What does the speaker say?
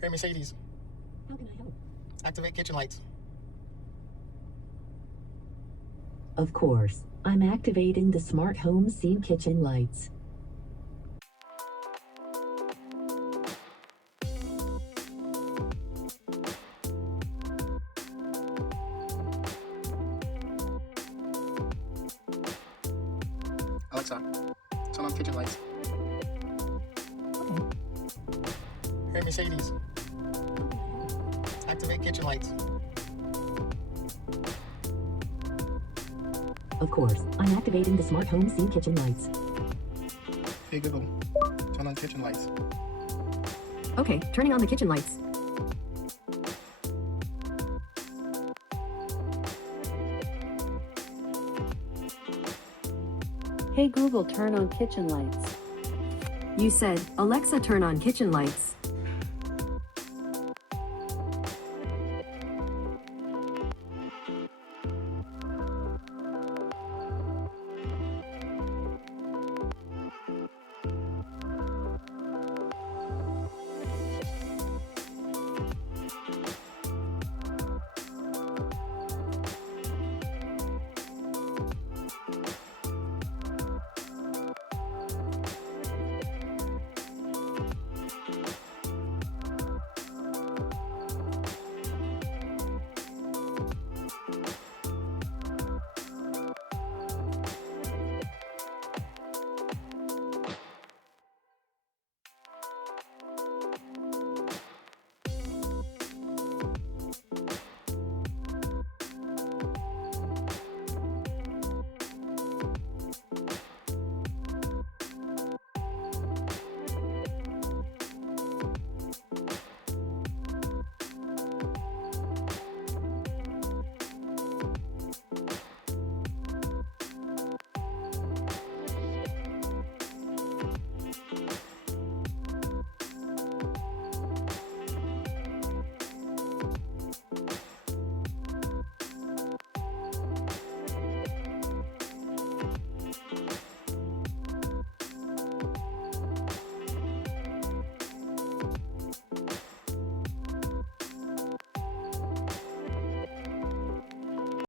Hey Mercedes, How can I help? activate kitchen lights. Of course, I'm activating the smart home scene kitchen lights. Alexa, turn on kitchen lights. Okay. Hey Mercedes, activate kitchen lights. Of course, I'm activating the smart home scene kitchen lights. Hey Google, turn on kitchen lights. Okay, turning on the kitchen lights. Hey Google, turn on kitchen lights. You said, Alexa, turn on kitchen lights.